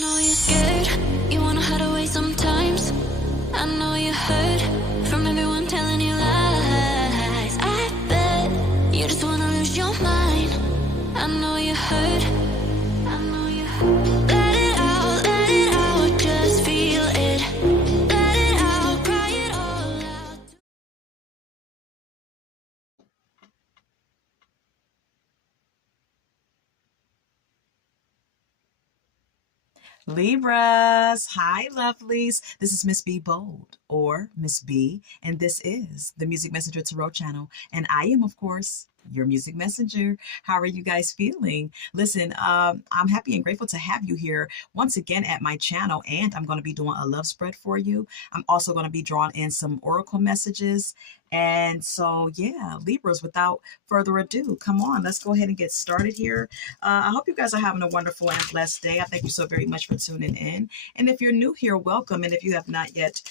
know you're scared, you wanna hide away sometimes. I know you hurt from everyone telling you lies. I bet you just wanna lose your mind. I know you hurt, I know you hurt. Let it out, just feel it. Let it out, cry it all out. Libras, hi lovelies. This is Miss B Bold or Miss B, and this is the Music Messenger Tarot channel. And I am, of course, your music messenger. How are you guys feeling? Listen, I'm happy and grateful to have you here once again at my channel, and I'm going to be doing a love spread for you. I'm also going to be drawing in some oracle messages. And so, yeah, Libras, without further ado, come on, let's go ahead and get started here. I hope you guys are having a wonderful and blessed day. I thank you so very much for tuning in. And if you're new here, welcome. And if you have not yet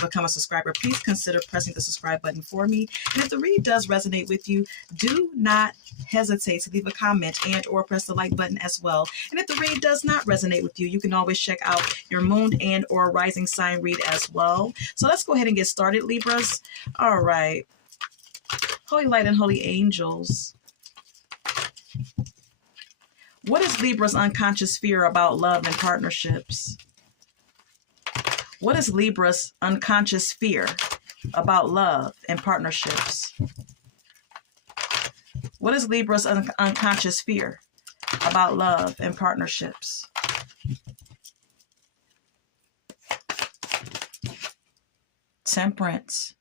become a subscriber, please consider pressing the subscribe button for me. And if the read does resonate with you, do not hesitate to leave a comment and or press the like button as well. And if the read does not resonate with you, you can always check out your moon and or rising sign read as well. So let's go ahead and get started, Libras. All right. Holy light and holy angels. What is Libra's unconscious fear about love and partnerships? What is Libra's unconscious fear about love and partnerships? What is Libra's unconscious fear about love and partnerships? Temperance.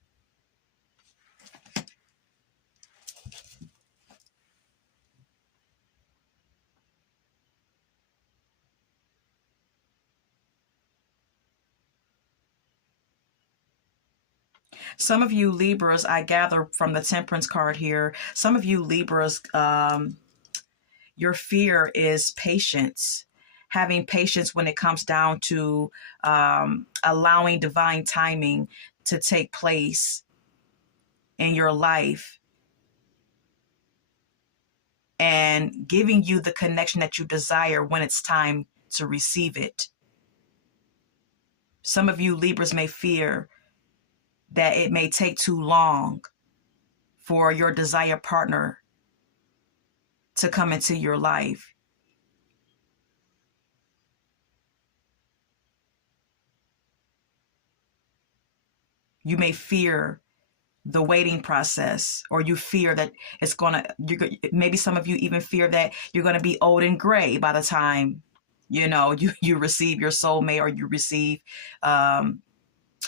Some of you Libras, I gather from the Temperance card here, some of you Libras, your fear is patience. Having patience when it comes down to allowing divine timing to take place in your life and giving you the connection that you desire when it's time to receive it. Some of you Libras may fear that it may take too long for your desired partner to come into your life. You may fear the waiting process, or you fear that it's maybe some of you even fear that you're going to be old and gray by the time, you receive your soulmate, or you receive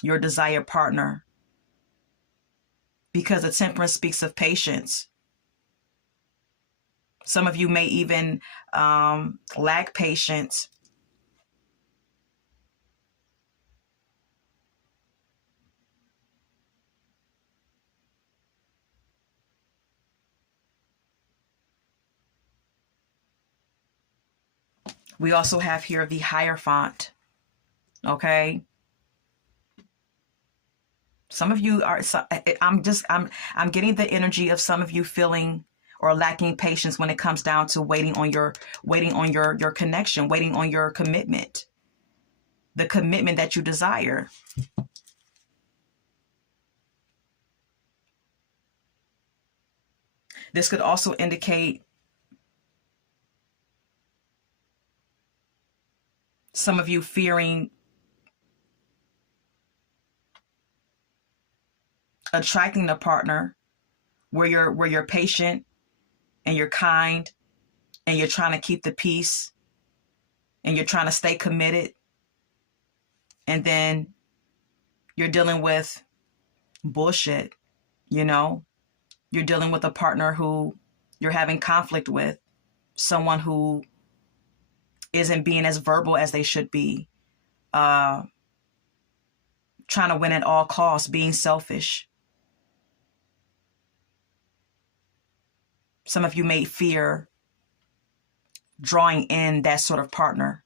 your desired partner. Because the Temperance speaks of patience. Some of you may even lack patience. We also have here the Hierophant. Okay. Some of you are, I'm getting the energy of some of you feeling or lacking patience when it comes down to waiting on your connection, waiting on your commitment, the commitment that you desire. This could also indicate some of you fearing attracting a partner where you're patient and you're kind and you're trying to keep the peace and you're trying to stay committed, and then you're dealing with bullshit. You're dealing with a partner who you're having conflict with, someone who isn't being as verbal as they should be, trying to win at all costs, being selfish. Some of you may fear drawing in that sort of partner.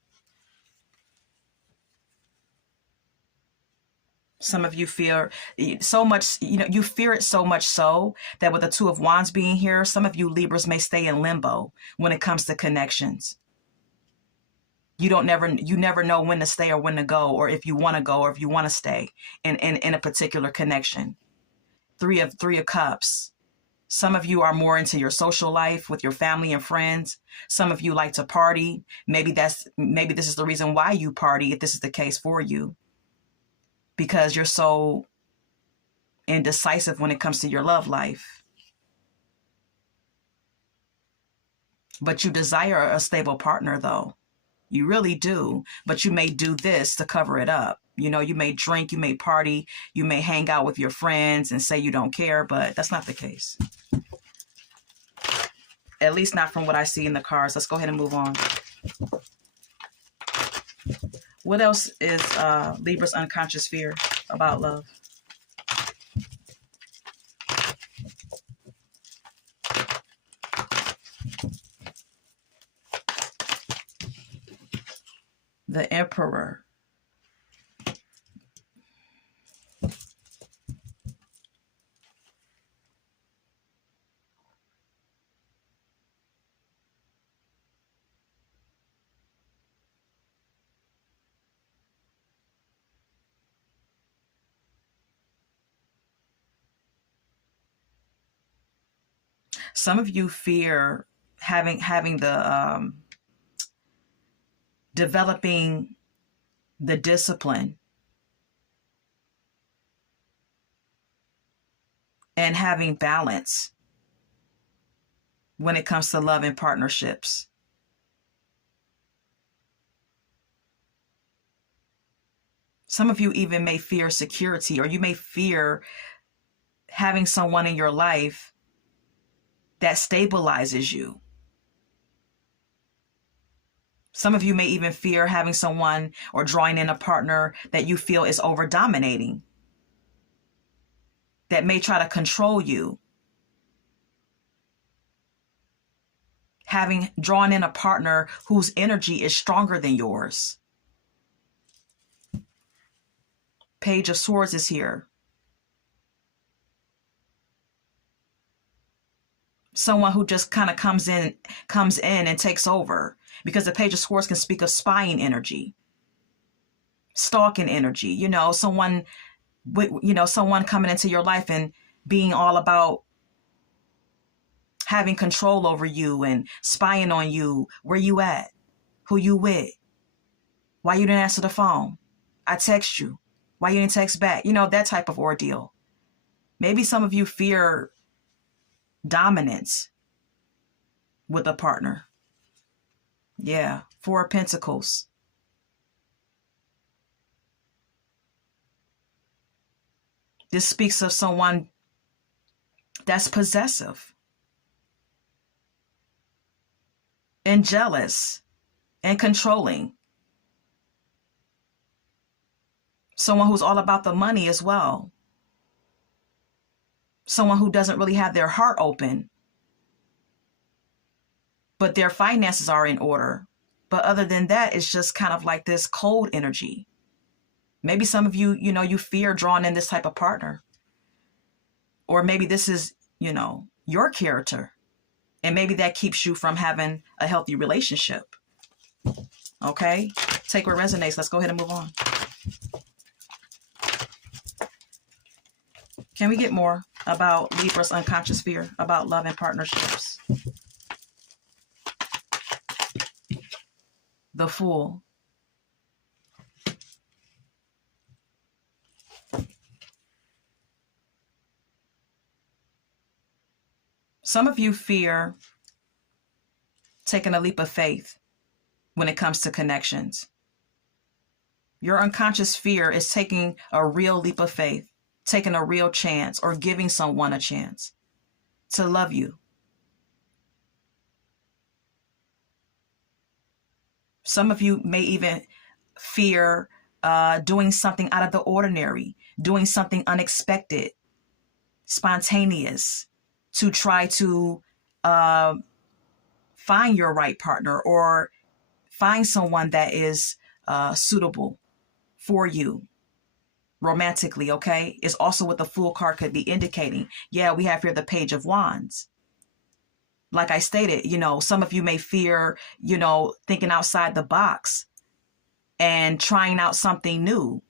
Some of you fear so much, you fear it so much so that with the Two of Wands being here, some of you Libras may stay in limbo when it comes to connections. You never know when to stay or when to go, or if you want to go or if you want to stay in a particular connection. Three of Cups. Some of you are more into your social life with your family and friends. Some of you like to party. Maybe this is the reason why you party, if this is the case for you, because you're so indecisive when it comes to your love life. But you desire a stable partner, though. You really do. But you may do this to cover it up. You know, you may drink, you may party, you may hang out with your friends and say you don't care, but that's not the case. At least not from what I see in the cards. Let's go ahead and move on. What else is Libra's unconscious fear about love? The Emperor. Some of you fear having the developing the discipline and having balance when it comes to love and partnerships. Some of you even may fear security, or you may fear having someone in your life that stabilizes you. Some of you may even fear having someone or drawing in a partner that you feel is over dominating, that may try to control you. Having drawn in a partner whose energy is stronger than yours. Page of Swords is here. Someone who just kind of comes in and takes over, because the Page of Swords can speak of spying energy, stalking energy. You know, someone coming into your life and being all about having control over you and spying on you. Where you at? Who you with? Why you didn't answer the phone? I text you. Why you didn't text back? You know, that type of ordeal. Maybe some of you fear dominance with a partner. Yeah, Four of Pentacles. This speaks of someone that's possessive and jealous and controlling. Someone who's all about the money as well. Someone who doesn't really have their heart open, but their finances are in order. But other than that, it's just kind of like this cold energy. Maybe some of you, you fear drawing in this type of partner. Or maybe this is, your character. And maybe that keeps you from having a healthy relationship. Okay? Take what resonates. Let's go ahead and move on. Can we get more about Libra's unconscious fear about love and partnerships? The Fool. Some of you fear taking a leap of faith when it comes to connections. Your unconscious fear is taking a real leap of faith, taking a real chance, or giving someone a chance to love you. Some of you may even fear doing something out of the ordinary, doing something unexpected, spontaneous, to try to find your right partner or find someone that is suitable for you romantically, okay? It's also what the Fool card could be indicating. Yeah, we have here the Page of Wands. Like I stated, some of you may fear, thinking outside the box and trying out something new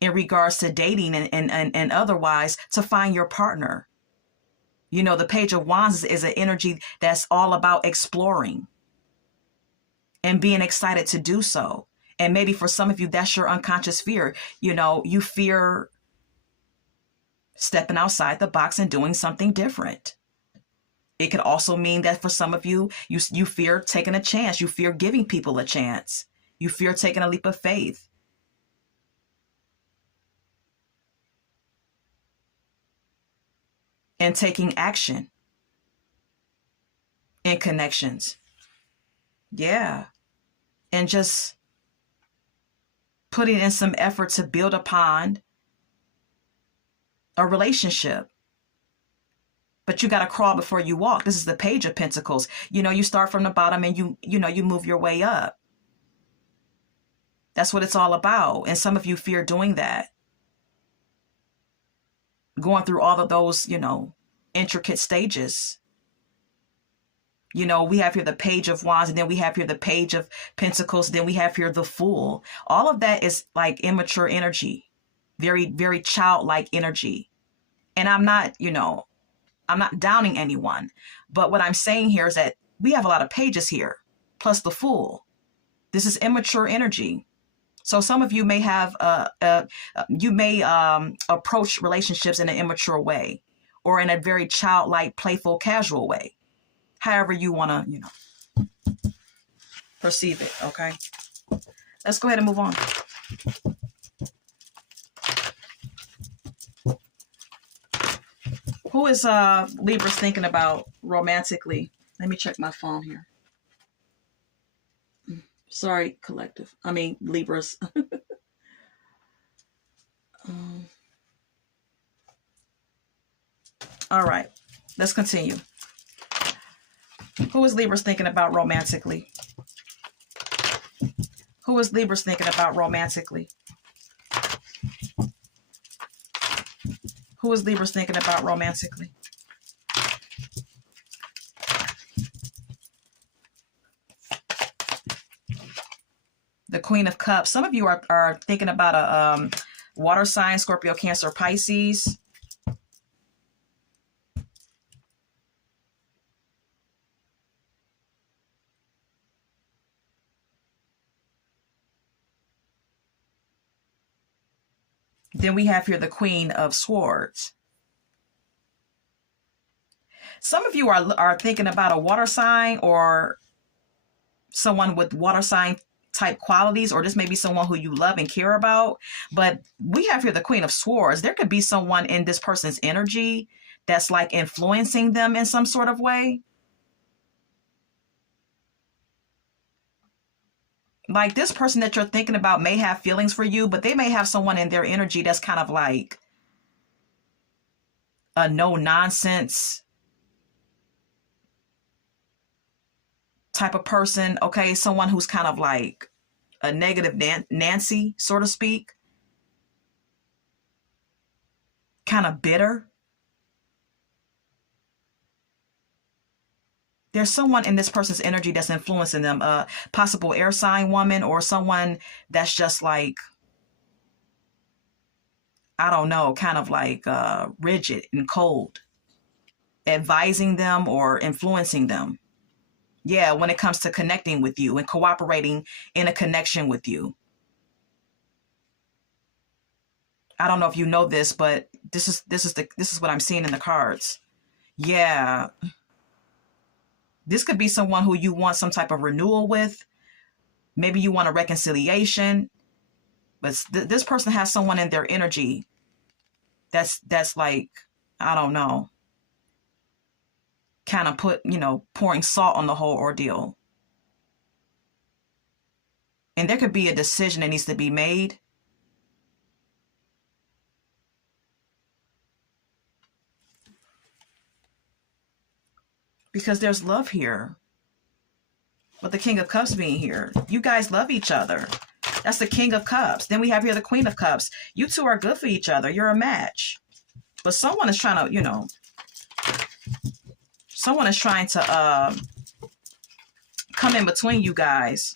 in regards to dating and otherwise to find your partner. You know, the Page of Wands is an energy that's all about exploring and being excited to do so. And maybe for some of you, that's your unconscious fear. You know, you fear stepping outside the box and doing something different. It could also mean that for some of you, you fear taking a chance. You fear giving people a chance. You fear taking a leap of faith. And taking action in connections. Yeah. And just putting in some effort to build upon a relationship. But you got to crawl before you walk. This is the Page of Pentacles. You know, you start from the bottom and you move your way up. That's what it's all about. And some of you fear doing that. Going through all of those, you know, intricate stages. You know, we have here the Page of Wands, and then we have here the Page of Pentacles. Then we have here the Fool. All of that is like immature energy. Very, very childlike energy. And I'm not, you know, I'm not downing anyone. But what I'm saying here is that we have a lot of pages here, plus the Fool. This is immature energy. So some of you may have, you may approach relationships in an immature way or in a very childlike, playful, casual way. However you want to, you know, perceive it, okay? Let's go ahead and move on. Who is Libra's thinking about romantically? Let me check my phone here. Sorry, collective. I mean, Libras. All right, let's continue. Who is Libra's thinking about romantically? Who is Libra's thinking about romantically? Who is Libra's thinking about romantically? The Queen of Cups. Some of you are thinking about a water sign, Scorpio, Cancer, Pisces. Then we have here the Queen of Swords. Some of you are thinking about a water sign or someone with water sign type qualities, or this may be someone who you love and care about. But we have here the Queen of Swords. There could be someone in this person's energy that's like influencing them in some sort of way. Like this person that you're thinking about may have feelings for you, but they may have someone in their energy that's kind of like a no nonsense type of person. Okay. Someone who's kind of like a negative Nancy, so to speak. Kind of bitter. There's someone in this person's energy that's influencing them, a possible air sign woman or someone that's just like, I don't know, kind of like rigid and cold, advising them or influencing them. Yeah, when it comes to connecting with you and cooperating in a connection with you. I don't know if you know this, but this is what I'm seeing in the cards. Yeah. This could be someone who you want some type of renewal with. Maybe you want a reconciliation. But this person has someone in their energy that's like, I don't know, kind of pouring salt on the whole ordeal. And there could be a decision that needs to be made. Because there's love here. With the King of Cups being here. You guys love each other. That's the King of Cups. Then we have here the Queen of Cups. You two are good for each other. You're a match. But someone is trying to, someone is trying to come in between you guys.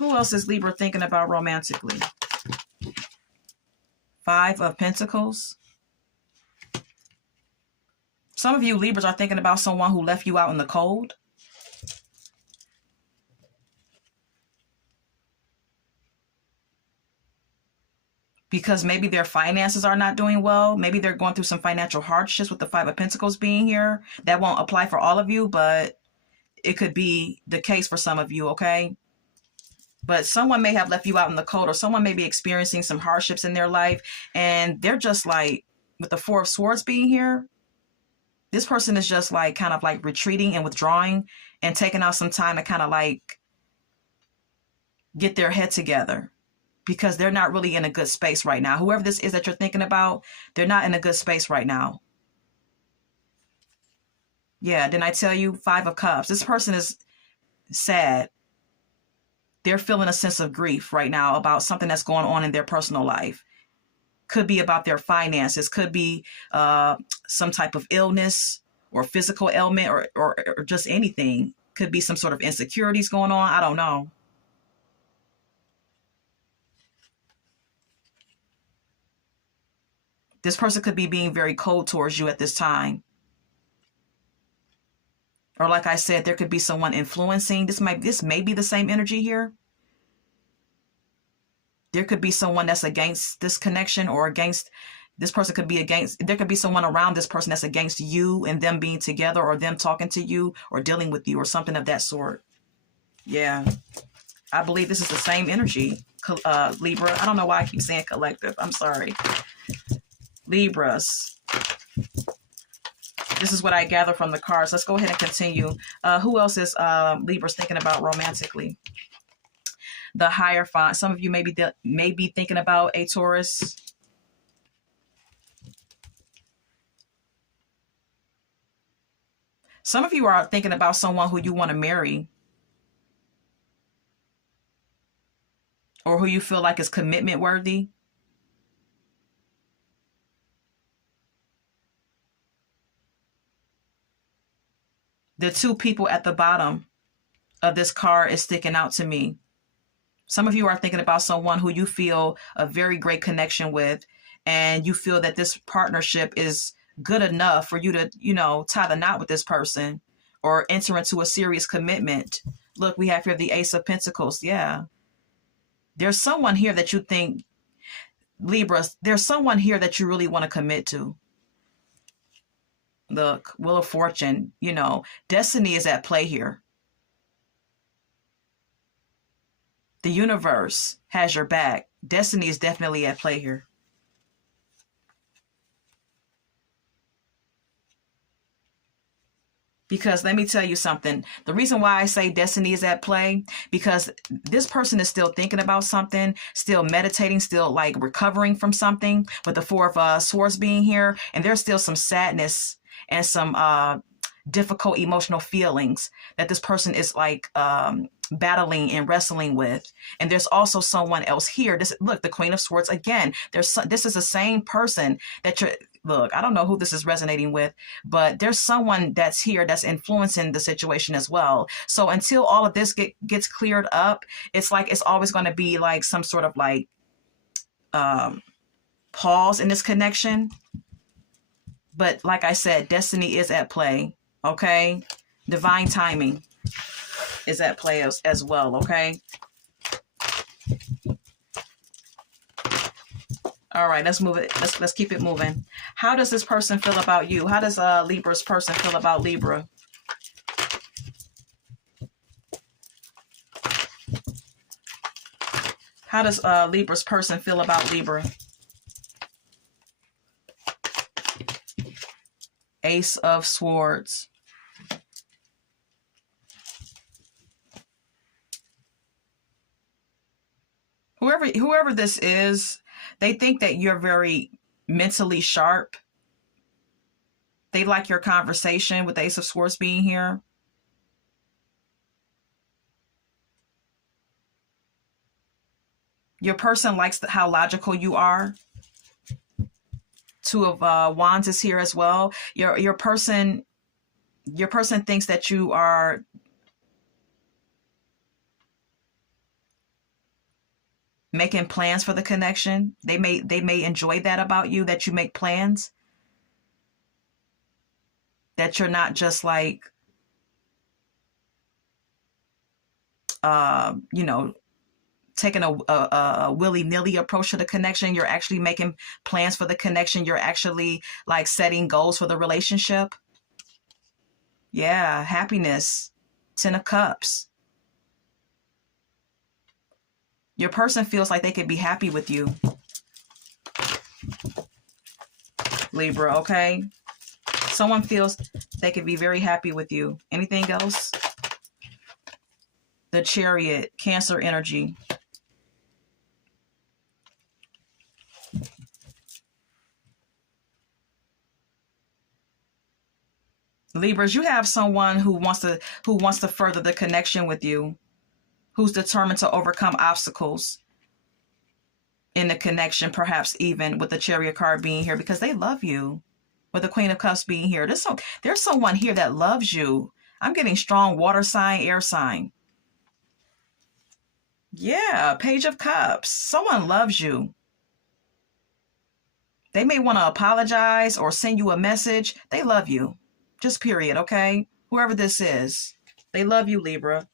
Who else is Libra thinking about romantically? Five of Pentacles. Some of you Libras are thinking about someone who left you out in the cold. Because maybe their finances are not doing well. Maybe they're going through some financial hardships with the Five of Pentacles being here. That won't apply for all of you, but it could be the case for some of you, okay? But someone may have left you out in the cold, or someone may be experiencing some hardships in their life, and they're just like, with the Four of Swords being here, this person is just like kind of like retreating and withdrawing and taking out some time to kind of like get their head together, because they're not really in a good space right now. Whoever this is that you're thinking about, they're not in a good space right now. Yeah, didn't I tell you? Five of Cups. This person is sad. They're feeling a sense of grief right now about something that's going on in their personal life. Could be about their finances. Could be some type of illness or physical ailment, or just anything. Could be some sort of insecurities going on. I don't know. This person could be being very cold towards you at this time. Or like I said, there could be someone influencing. This may be the same energy here. There could be someone that's against this connection, or against this person could be against. There could be someone around this person that's against you and them being together, or them talking to you or dealing with you, or something of that sort. Yeah, I believe this is the same energy, Libra. I don't know why I keep saying collective. I'm sorry. Libras. This is what I gather from the cards. Let's go ahead and continue. Who else is Libras thinking about romantically? The Hierophant. Some of you may be thinking about a Taurus. Some of you are thinking about someone who you want to marry, or who you feel like is commitment worthy. The two people at the bottom of this card is sticking out to me. Some of you are thinking about someone who you feel a very great connection with, and you feel that this partnership is good enough for you to, tie the knot with this person or enter into a serious commitment. Look, we have here the Ace of Pentacles. Yeah. There's someone here that you think, Libra, there's someone here that you really want to commit to. Look, Wheel of Fortune, destiny is at play here. The universe has your back. Destiny is definitely at play here. Because let me tell you something. The reason why I say destiny is at play, because this person is still thinking about something, still meditating, still like recovering from something, with the Four of Swords being here. And there's still some sadness and some difficult emotional feelings that this person is like battling and wrestling with. And there's also someone else here. Look, the Queen of Swords again. This is the same person that you're. Look, I don't know who this is resonating with, but there's someone that's here that's influencing the situation as well. So until all of this gets cleared up, it's like it's always going to be like some sort of like pause in this connection. But like I said, destiny is at play, okay? Divine timing is at play as well, okay? All right, let's move it. Let's keep it moving. How does this person feel about you? How does Libra's person feel about Libra? How does Libra's person feel about Libra? Ace of Swords. Whoever this is, they think that you're very mentally sharp. They like your conversation, with the Ace of Swords being here. Your person likes how logical you are. Two of Wands is here as well. Your person thinks that you are making plans for the connection. They may enjoy that about you, that you make plans, that you're not just like, you know, taking a willy-nilly approach to the connection. You're actually making plans for the connection. You're actually like setting goals for the relationship. Yeah, happiness. 10 of Cups. Your person feels like they could be happy with you, Libra, okay? Someone feels they could be very happy with you. Anything else? The Chariot, Cancer energy. Libras, you have someone who wants to further the connection with you, who's determined to overcome obstacles in the connection, perhaps even with the Chariot card being here, because they love you. With the Queen of Cups being here, there's someone here that loves you. I'm getting strong water sign, air sign. Yeah, Page of Cups. Someone loves you. They may want to apologize or send you a message. They love you. Just period, okay? Whoever this is, they love you, Libra.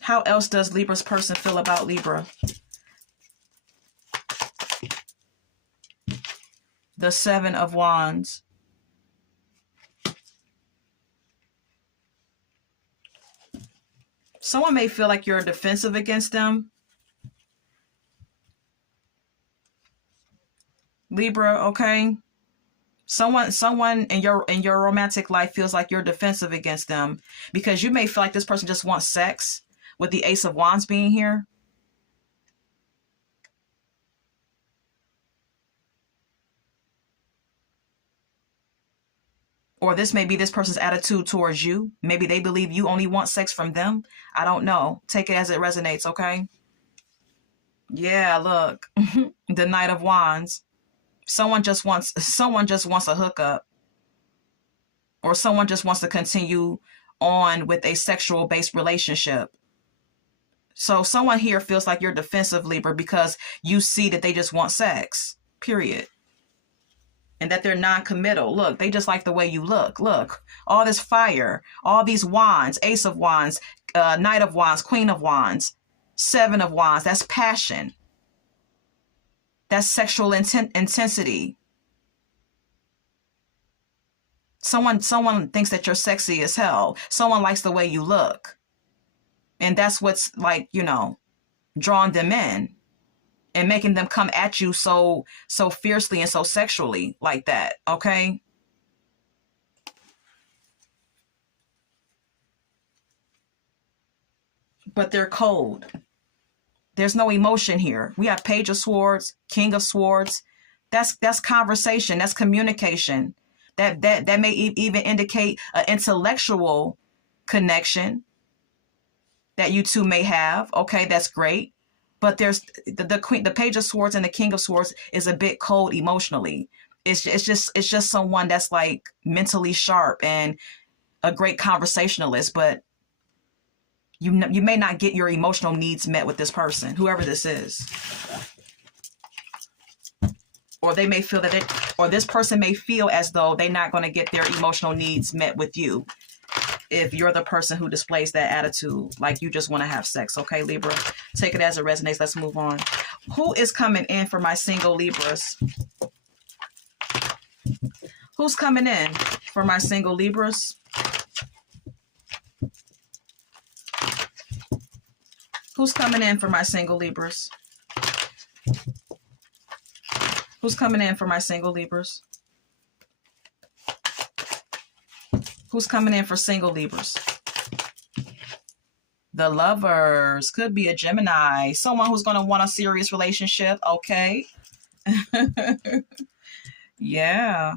How else does Libra's person feel about Libra? The Seven of Wands. Someone may feel like you're defensive against them. Libra, okay? Someone in your romantic life feels like you're defensive against them because you may feel like this person just wants sex, with the Ace of Wands being here. Or this may be this person's attitude towards you. Maybe they believe you only want sex from them. I don't know. Take it as it resonates, okay? Yeah, look. The Knight of Wands. Someone just wants a hookup. Or someone just wants to continue on with a sexual-based relationship. So someone here feels like you're defensive, Libra, because you see that they just want sex, period. And that they're non-committal. Look, they just like the way you look. Look, all this fire, all these wands, Ace of Wands, Knight of Wands, Queen of Wands, Seven of Wands. That's passion. That's sexual intensity. Someone thinks that you're sexy as hell. Someone likes the way you look. And that's what's like, drawing them in and making them come at you so fiercely and so sexually like that, okay? But they're cold. There's no emotion here. We have Page of Swords, King of Swords. That's conversation. That's communication. That may even indicate an intellectual connection that you two may have. Okay, that's great. But there's the Page of Swords and the King of Swords is a bit cold emotionally. It's just someone that's like mentally sharp and a great conversationalist, but you may not get your emotional needs met with this person, whoever this is. Or they may feel or this person may feel as though they're not going to get their emotional needs met with you if you're the person who displays that attitude, like you just want to have sex. Okay, Libra, take it as it resonates. Let's move on. Who is coming in for my single Libras? Who's coming in for my single Libras? Who's coming in for my single Libras? Who's coming in for my single Libras? Who's coming in for single Libras? The Lovers. Could be a Gemini. Someone who's going to want a serious relationship. Okay. Yeah.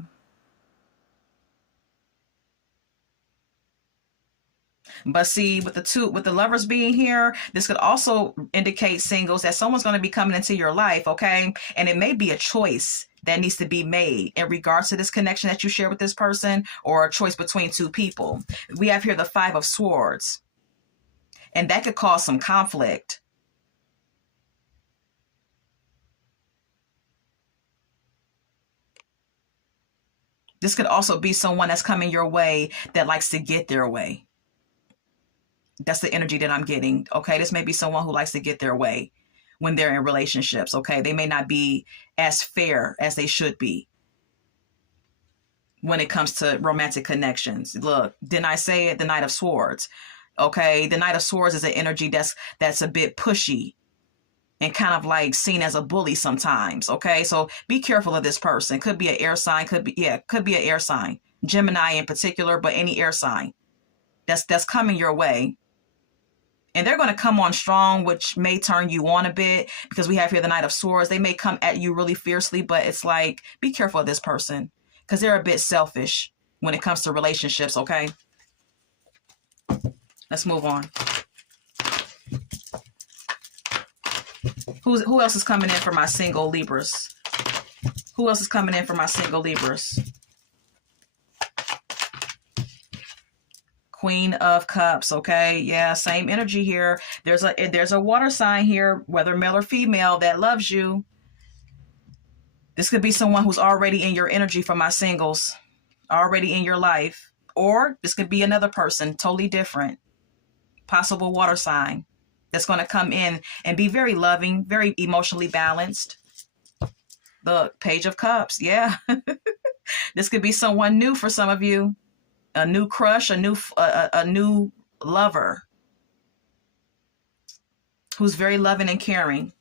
But see, with the Lovers being here, this could also indicate, singles, that someone's going to be coming into your life, okay? And it may be a choice that needs to be made in regards to this connection that you share with this person, or a choice between two people. We have here the Five of Swords, and that could cause some conflict. This could also be someone that's coming your way that likes to get their way. That's the energy that I'm getting. Okay, this may be someone who likes to get their way when they're in relationships. Okay, they may not be as fair as they should be when it comes to romantic connections. Look, didn't I say it? The Knight of Swords. Okay, the Knight of Swords is an energy that's a bit pushy and kind of like seen as a bully sometimes. Okay, so be careful of this person. Could be an air sign. Could be an air sign. Gemini in particular, but any air sign that's coming your way. And they're going to come on strong, which may turn you on a bit, because we have here the Knight of Swords. They may come at you really fiercely, but it's like, be careful of this person, because they're a bit selfish when it comes to relationships, okay? Let's move on. Who else is coming in for my single Libras? Who else is coming in for my single Libras? Queen of Cups, okay? Yeah, same energy here. There's a water sign here, whether male or female, that loves you. This could be someone who's already in your energy for my singles, already in your life. Or this could be another person, totally different. Possible water sign that's going to come in and be very loving, very emotionally balanced. The Page of Cups, yeah. This could be someone new for some of you. A new crush, a new lover who's very loving and caring.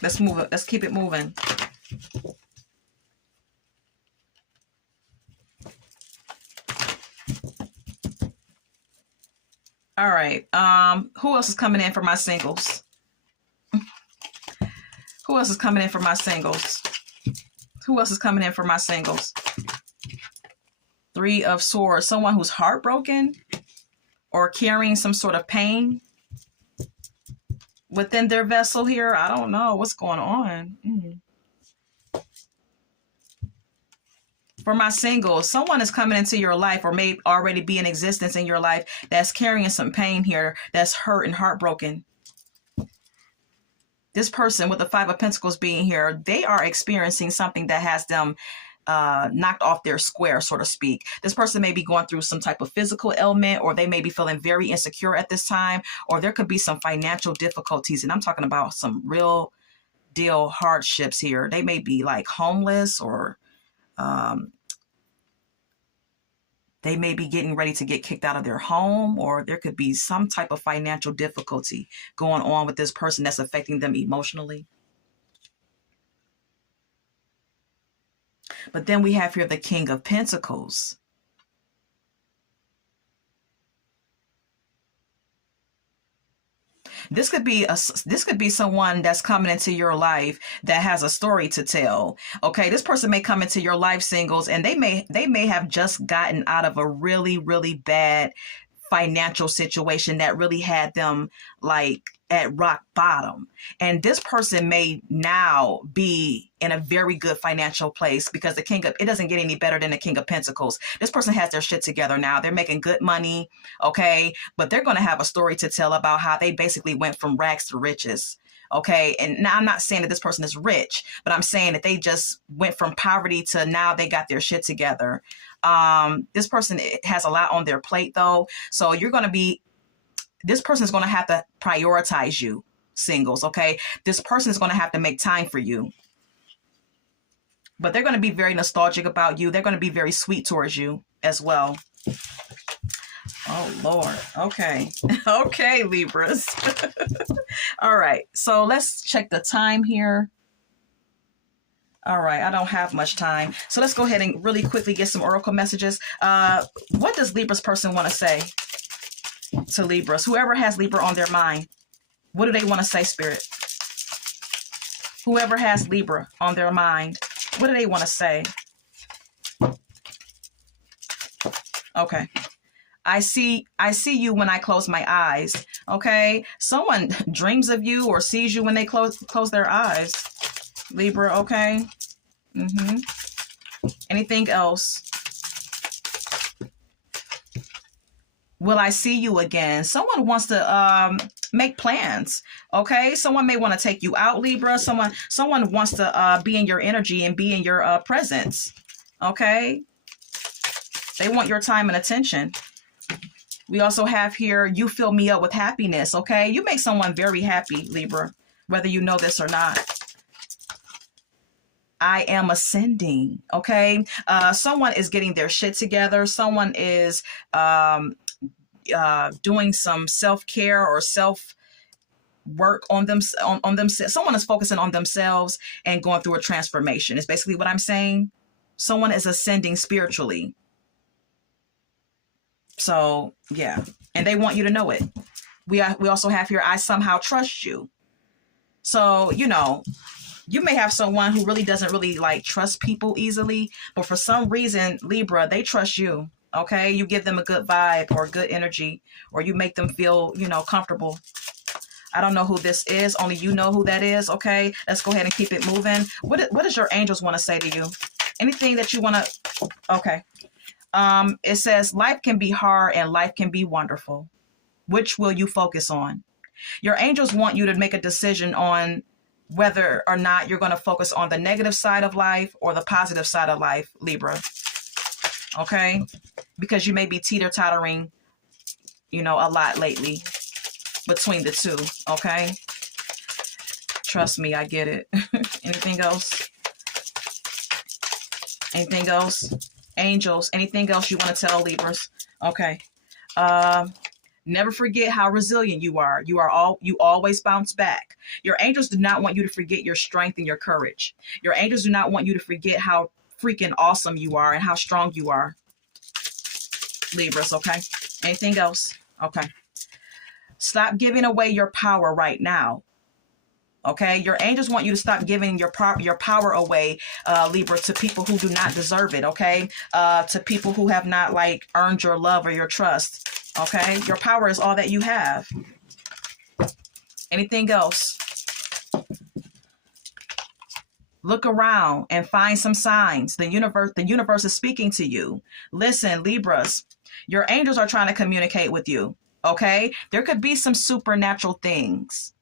Let's move it. Let's keep it moving. All right. Who else is coming in for my singles? Who else is coming in for my singles? Who else is coming in for my singles? Three of Swords. Someone who's heartbroken or carrying some sort of pain within their vessel here. I don't know what's going on. For my singles, someone is coming into your life or may already be in existence in your life that's carrying some pain here, that's hurt and heartbroken. This person with the Five of Pentacles being here, they are experiencing something that has them knocked off their square, so to speak. This person may be going through some type of physical ailment, or they may be feeling very insecure at this time, or there could be some financial difficulties. And I'm talking about some real deal hardships here. They may be like homeless, or they may be getting ready to get kicked out of their home, or there could be some type of financial difficulty going on with this person that's affecting them emotionally. But then we have here the King of Pentacles. This could be someone that's coming into your life that has a story to tell. Okay, this person may come into your life singles, and they may have just gotten out of a really, really bad financial situation that really had them like at rock bottom. And this person may now be in a very good financial place, because it doesn't get any better than the King of Pentacles. This person has their shit together now. They're making good money, okay? But they're going to have a story to tell about how they basically went from rags to riches, okay? And now I'm not saying that this person is rich, but I'm saying that they just went from poverty to now they got their shit together. This person has a lot on their plate though. So this person is going to have to prioritize you, singles, okay? This person is going to have to make time for you. But they're going to be very nostalgic about you. They're going to be very sweet towards you as well. Oh, Lord. Okay. Okay, Libras. All right. So let's check the time here. All right. I don't have much time. So let's go ahead and really quickly get some oracle messages. What does Libra's person want to say to Libras? Whoever has Libra on their mind, what do they want to say, Spirit? Whoever has Libra on their mind, what do they want to say? Okay. I see you when I close my eyes. Okay. Someone dreams of you or sees you when they close their eyes. Libra, okay? Mm-hmm. Anything else? Will I see you again? Someone wants to make plans. Okay, someone may want to take you out, Libra. Someone wants to be in your energy and be in your presence. Okay, they want your time and attention. We also have here, you fill me up with happiness. Okay, you make someone very happy, Libra, whether you know this or not. I am ascending. Okay, someone is getting their shit together. Someone is doing some self-care or self work on them on themselves. Someone is focusing on themselves and going through a transformation is basically what I'm saying. Someone is ascending spiritually. So yeah, and they want you to know it. We also have here, I somehow trust you. So you know, you may have someone who really doesn't really like trust people easily, but for some reason, Libra, they trust you. Okay, you give them a good vibe or good energy, or you make them feel, you know, comfortable. I don't know who this is. Only you know who that is. Okay, let's go ahead and keep it moving. What does your angels want to say to you? Anything that you want to? Okay. It says life can be hard and life can be wonderful. Which will you focus on? Your angels want you to make a decision on whether or not you're going to focus on the negative side of life or the positive side of life, Libra. Okay, because you may be teeter-tottering, you know, a lot lately between the two. Okay, trust me, I get it. Anything else? Anything else? Angels, anything else you want to tell Libras? Okay. Never forget how resilient you are. You always bounce back. Your angels do not want you to forget your strength and your courage. Your angels do not want you to forget how freaking awesome you are and how strong you are. Libras, okay? Anything else? Okay. Stop giving away your power right now. Okay, your angels want you to stop giving your power away, Libra, to people who do not deserve it. Okay, to people who have not like earned your love or your trust. Okay, your power is all that you have. Anything else? Look around and find some signs. The universe is speaking to you. Listen, Libras, your angels are trying to communicate with you. Okay, there could be some supernatural things,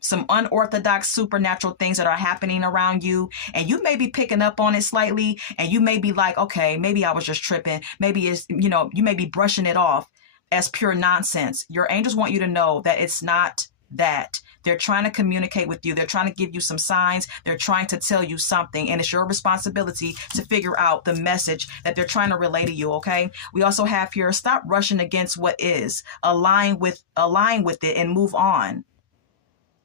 some unorthodox supernatural things that are happening around you, and you may be picking up on it slightly, and you may be like, okay, maybe I was just tripping. Maybe it's, you know, you may be brushing it off as pure nonsense. Your angels want you to know that it's not that. They're trying to communicate with you. They're trying to give you some signs. They're trying to tell you something, and it's your responsibility to figure out the message that they're trying to relay to you. Okay. We also have here, stop rushing against what is. Align with it and move on.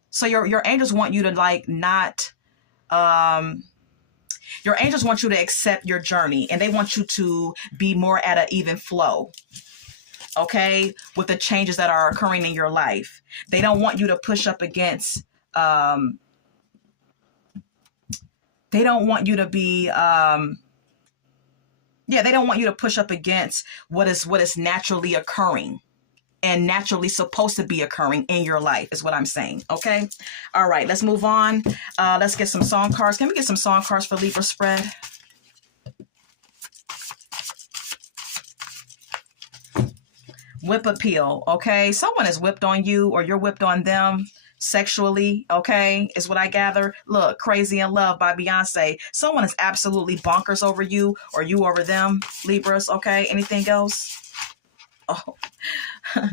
So your angels want you to like not. Your angels want you to accept your journey, and they want you to be more at an even flow. Okay, with the changes that are occurring in your life. They don't want you to push up against, they don't want you to be, they don't want you to push up against what is naturally occurring and naturally supposed to be occurring in your life is what I'm saying. Okay. All right, let's move on. Let's get some song cards. Can we get some song cards for Libra spread? Whip appeal, okay? Someone is whipped on you or you're whipped on them sexually, okay? Is what I gather. Look, Crazy in Love by Beyonce. Someone is absolutely bonkers over you or you over them, Libras, okay? Anything else? Oh,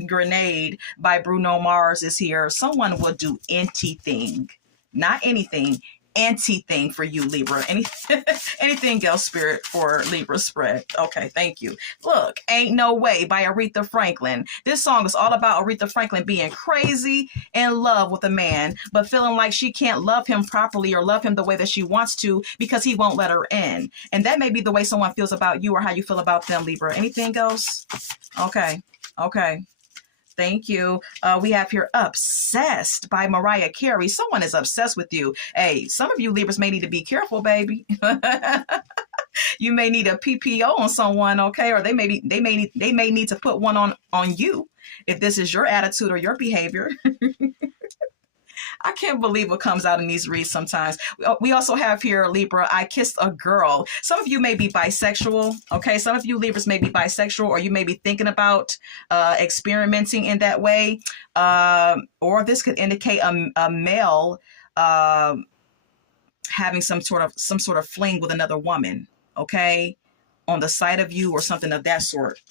Grenade by Bruno Mars is here. Someone will do anything, not anything, anti-thing for you, Libra. Anything else, Spirit, for Libra spread? Okay, thank you. Look, Ain't No Way by Aretha Franklin. This song is all about Aretha Franklin being crazy in love with a man, but feeling like she can't love him properly or love him the way that she wants to because he won't let her in. And that may be the way someone feels about you or how you feel about them, Libra. Anything else? Okay. Thank you. We have here Obsessed by Mariah Carey. Someone is obsessed with you. Hey, some of you Libras may need to be careful, baby. You may need a PPO on someone, okay? Or they may need to put one on you if this is your attitude or your behavior. I can't believe what comes out in these reads sometimes. We also have here, Libra, I kissed a girl. Some of you may be bisexual, okay? Some of you Libras may be bisexual, or you may be thinking about experimenting in that way. Or this could indicate a male having some sort of fling with another woman, okay? On the side of you or something of that sort.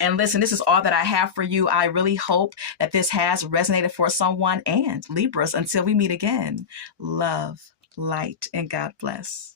And listen, this is all that I have for you. I really hope that this has resonated for someone. And Libras, until we meet again, love, light, and God bless.